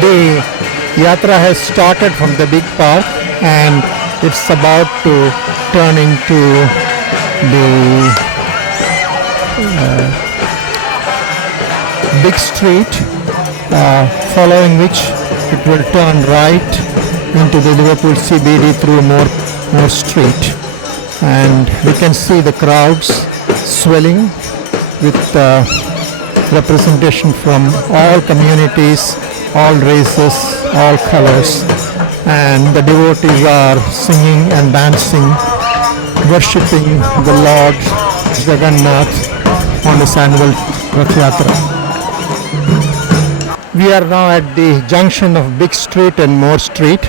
The yatra has started from the Bigge Park and it's about to turn into the Bigge Street, following which it will turn right into the Liverpool CBD through Moore Street. And we can see the crowds swelling with representation from all communities, all races, all colors, and the devotees are singing and dancing, worshipping the Lord Jagnath on this annual Rath Yatra. We are now at the junction of Bigge Street and Moore Street.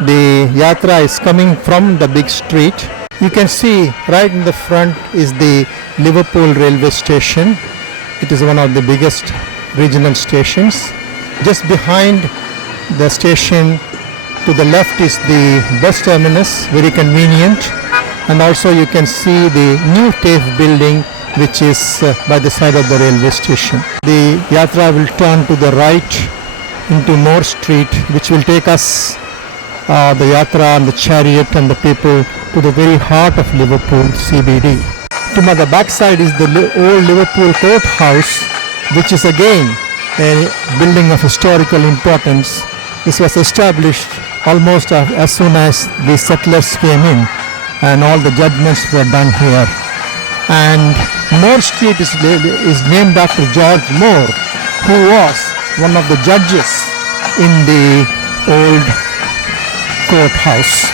The yatra is coming from the Bigge Street. You can see right in the front is the Liverpool railway station. It is one of the biggest regional stations. Just behind the station to the left is the bus terminus, very convenient. And also you can see the new TAFE building which is by the side of the railway station. The yatra will turn to the right into Moore Street, which will take us, the yatra and the chariot and the people, to the very heart of Liverpool CBD. To my back side is the old Liverpool courthouse, which is again a building of historical importance. This was established almost as soon as the settlers came in and all the judgments were done here. And Moore Street is named after George Moore, who was one of the judges in the old courthouse.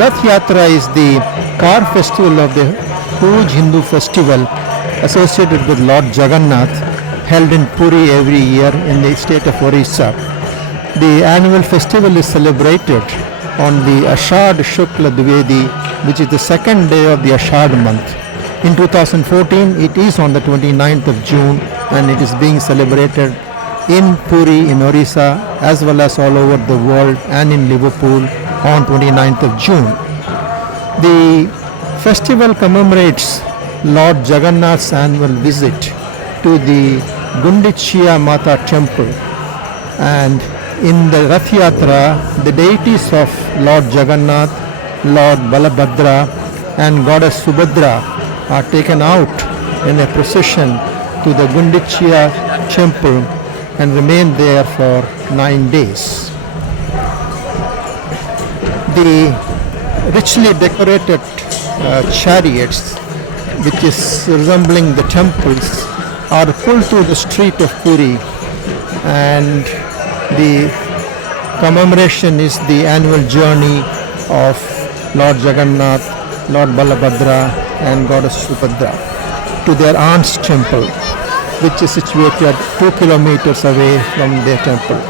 Rath Yatra is the car festival of the huge Hindu festival associated with Lord Jagnath, held in Puri every year in the state of Orissa. The annual festival is celebrated on the Ashad Shukla Dvedi, which is the second day of the Ashad month. In 2014, it is on the 29th of June and it is being celebrated in Puri in Orissa as well as all over the world and in Liverpool on 29th of June. The festival commemorates Lord Jagannath's annual visit to the Gundichiya Mata temple, and in the Rath Yatra, the deities of Lord Jagnath, Lord Balabhadra and Goddess Subhadra are taken out in a procession to the Gundichiya temple and remain there for 9 days. The richly decorated chariots, which is resembling the temples, are pulled through the street of Puri, and the commemoration is the annual journey of Lord Jagannath, Lord Balabhadra and Goddess Subhadra to their aunt's temple, which is situated 2 kilometers away from their temple.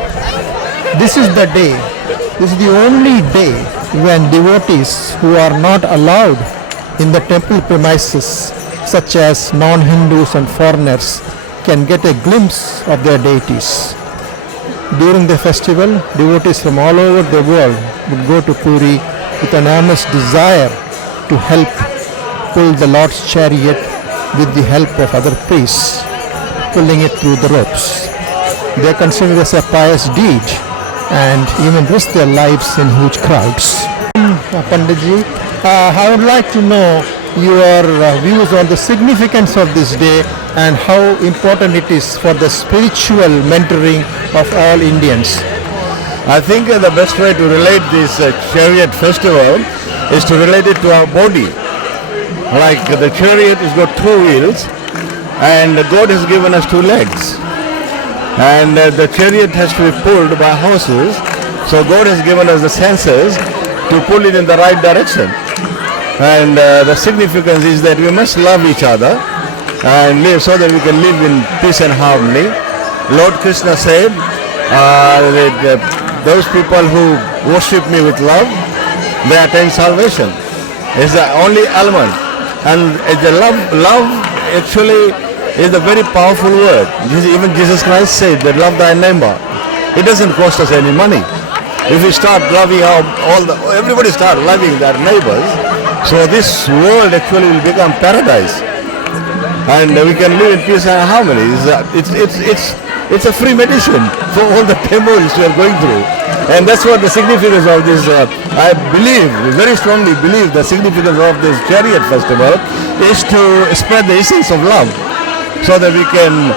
This is the day, this is the only day when devotees who are not allowed in the temple premises, such as non-Hindus and foreigners, can get a glimpse of their deities. During the festival, devotees from all over the world would go to Puri with an earnest desire to help pull the Lord's chariot with the help of other priests, pulling it through the ropes. They consider this a pious deed and even risk their lives in huge crowds. Panditji, I would like to know your views on the significance of this day and how important it is for the spiritual mentoring of all Indians. I think the best way to relate this chariot festival is to relate it to our body. Like the chariot has got two wheels and God has given us two legs. And the chariot has to be pulled by horses. So God has given us the senses to pull it in the right direction. And the significance is that we must love each other and live so that we can live in peace and harmony. Lord Krishna said that those people who worship me with love, they attain salvation. It's the only element. And the love actually is a very powerful word. Even Jesus Christ said that love thy neighbor. It doesn't cost us any money. If we start loving everybody start loving their neighbors, so this world actually will become paradise. And we can live in peace and harmony. It's a free medicine for all the turmoils we are going through. And that's what the significance of this, I believe, very strongly believe the significance of this chariot festival is to spread the essence of love so that we can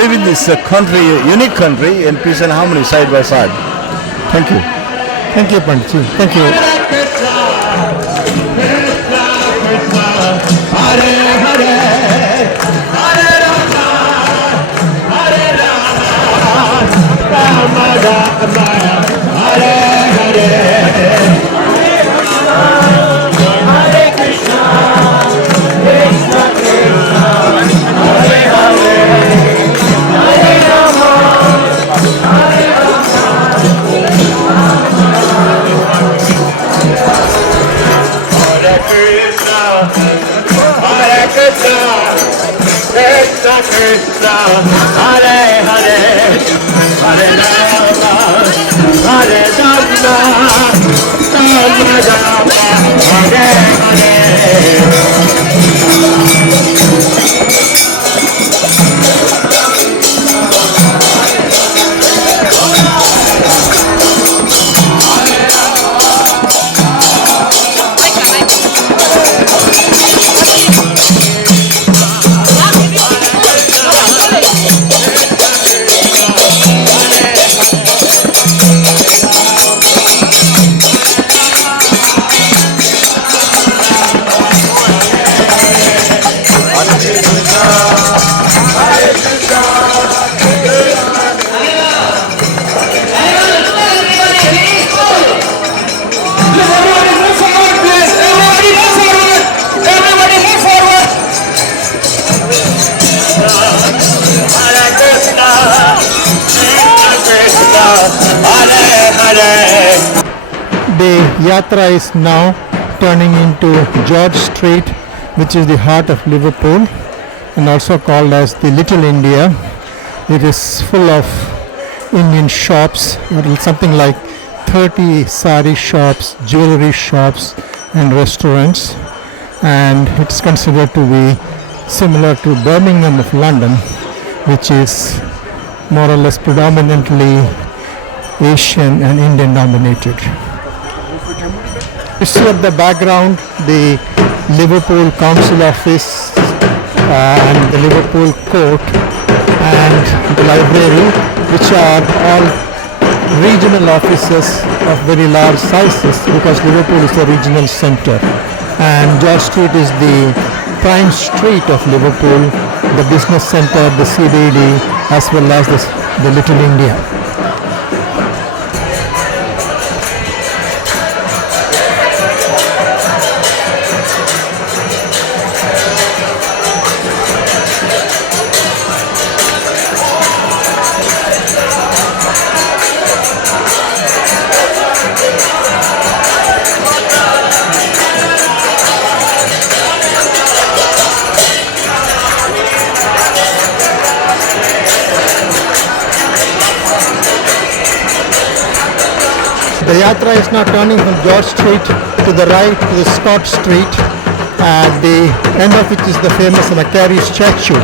live in this unique country in peace and harmony side by side. Thank you. Thank you, Panditji. Thank you. Krishna, Hare Hare, Hare Rama, Hare Rama, Rama Rama, Hare The Yatra is now turning into George Street, which is the heart of Liverpool and also called as the Little India. It is full of Indian shops, something like 30 sari shops, jewelry shops and restaurants, and it's considered to be similar to Birmingham of London, which is more or less predominantly Asian and Indian dominated. You see at the background the Liverpool Council Office and the Liverpool Court and the library, which are all regional offices of very large sizes because Liverpool is the regional center. And George Street is the prime street of Liverpool, the business center, the CBD, as well as the Little India. The yatra is now turning from George Street to the right to the Scott Street. At the end of it is the famous Macquarie statue,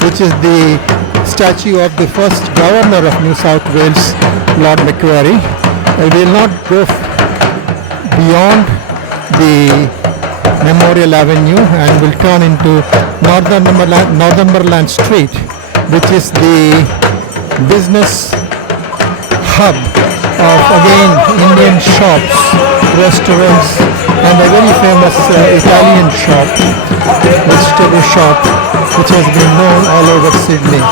which is the statue of the first governor of New South Wales, Lord Macquarie. We will not go beyond the Memorial Avenue and will turn into Northumberland Street, which is the business hub of again Indian shops, restaurants, and a very famous Italian shop, vegetable shop, which has been known all over Sydney.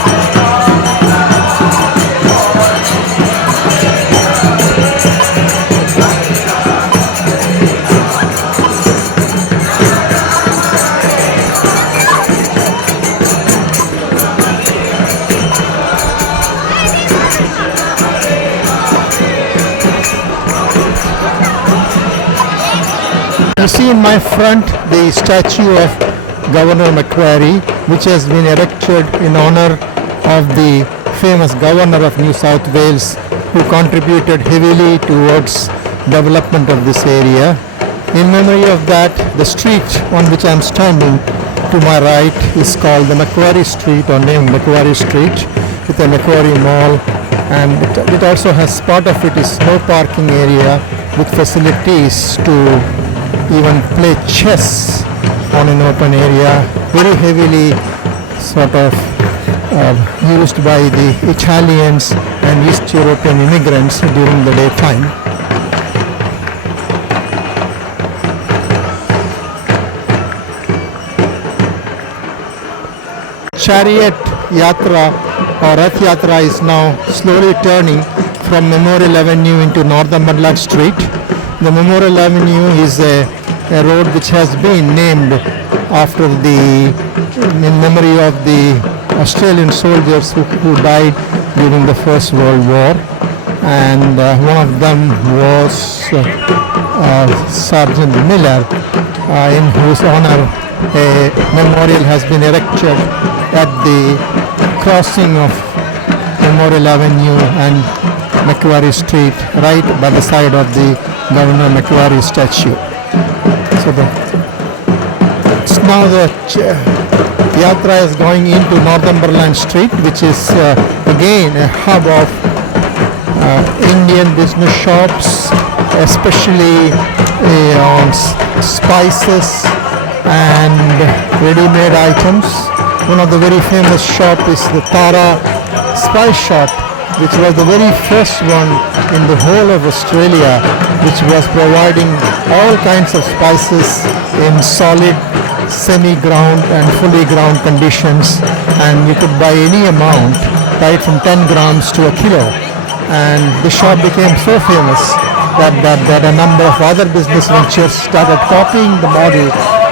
You see in my front the statue of Governor Macquarie, which has been erected in honor of the famous governor of New South Wales, who contributed heavily towards development of this area. In memory of that, the street on which I am standing to my right is called the Macquarie Street, or named Macquarie Street, with a Macquarie Mall, and it also has part of it is no parking area with facilities to even play chess on an open area, very heavily sort of used by the Italians and East European immigrants during the daytime. Chariot Yatra or Rath Yatra is now slowly turning from Memorial Avenue into Northumberland Street. The Memorial Avenue is a road which has been named after in memory of the Australian soldiers who died during the First World War, and one of them was Sergeant Miller, in whose honor a memorial has been erected at the crossing of Memorial Avenue and Macquarie Street, right by the side of the Governor Macquarie statue. So now the Yatra is going into Northumberland Street, which is again a hub of Indian business shops, especially on spices and ready-made items. One of the very famous shop is the Tara Spice Shop, which was the very first one in the whole of Australia, which was providing all kinds of spices in solid, semi-ground and fully ground conditions, and you could buy any amount, right from 10 grams to a kilo. And the shop became so famous that a number of other business ventures started copying the model,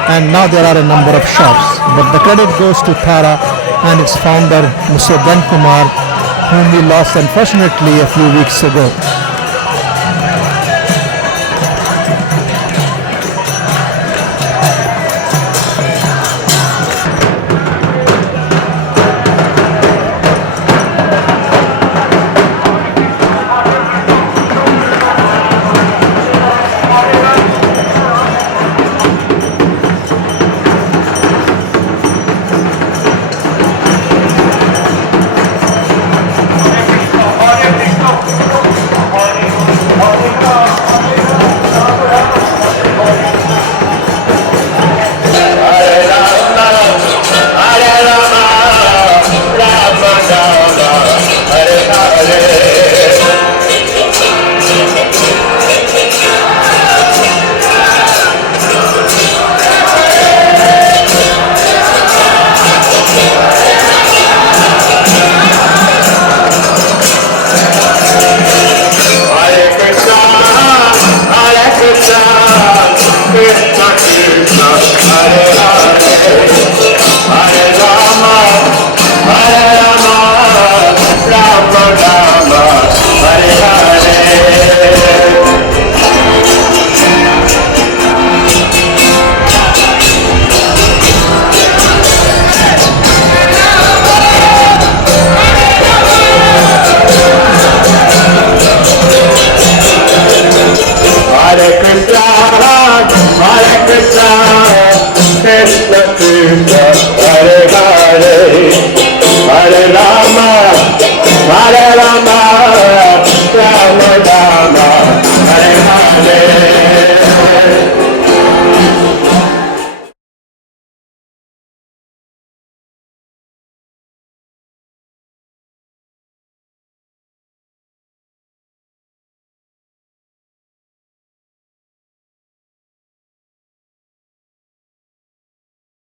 and now there are a number of shops. But the credit goes to Tara and its founder, Mr. Ben Kumar, whom we lost unfortunately a few weeks ago.